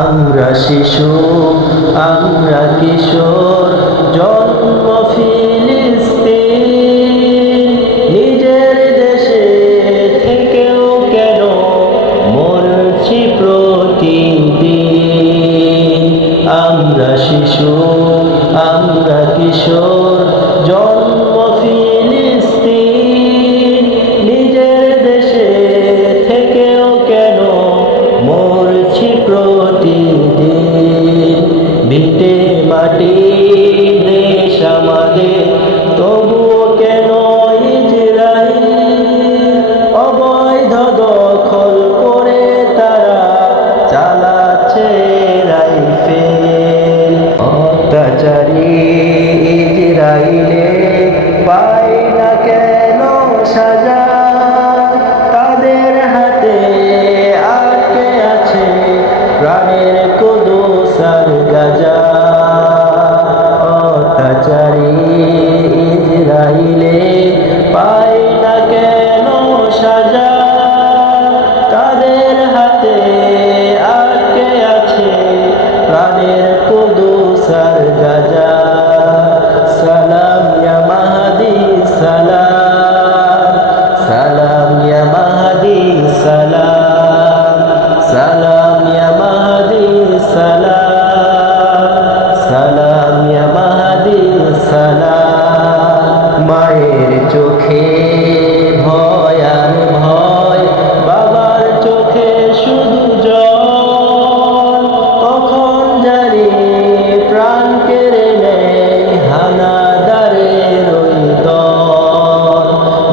আমরা শিশু, আমরা কিশোর, জন্ম ফিলিস্তিন। নিজের দেশে থেকেও কেন মরছি প্রতিদিন। আমরা শিশু, আমরা কিশোর, জন্ম ফিলিস্তিন। নিজের দেশে থেকেও কেন মরছি প্রতিদিন। ভিটে মাটি দেশ আমাদের, তবুও কেন ইজরাইল অবৈধ দখল করে তারা চালাচ্ছে রাইফেল। অত্যাচারী ইজরাইলে পায় না কেন সাজা, তাদের হাতে আটকে আছে প্রাণের কুদুস আর গাজা। অত্যাচারী ইজরাইলে পায় না কেন সাজা, তাদের হাতে আটকে আছে প্রাণের কুদুস আর গাজা। সালাম ইয়া মাহদি সালাম, সালাম ইয়া মাহদি সালাম, সালাম ইয়া মাহদি সালাম, সালাম ইয়া মাহদি সালাম। মায়ের চোখে ভয় আর ভয়, বাবার চোখে শুধু জল। কখন জানি প্রাণ কেড়ে নেয় হানাদারের ওই দল।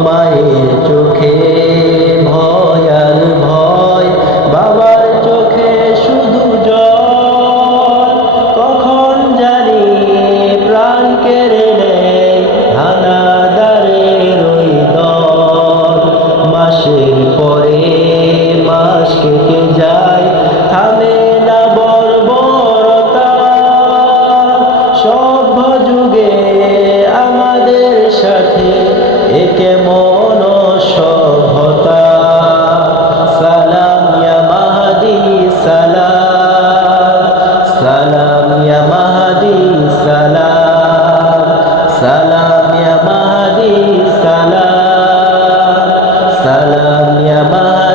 মায়ের চোখে ভয় আর ভয়, বাবার চোখে শুধু জল। কখন জানি প্রাণ কেড়ে নেয় হানাদারের ওই দল। মাসের পরে মাস কেটে যায়, থামে না বর্বরতা। সভ্য যুগে আমাদের সাথে এ কেমন সভ্যতা। সালাম ইয়া মাহদি সালাম, সালাম ইয়া মাহদি সালাম, সালাম ইয়া মাহদি সালাম, সালাম ইয়া মাহদি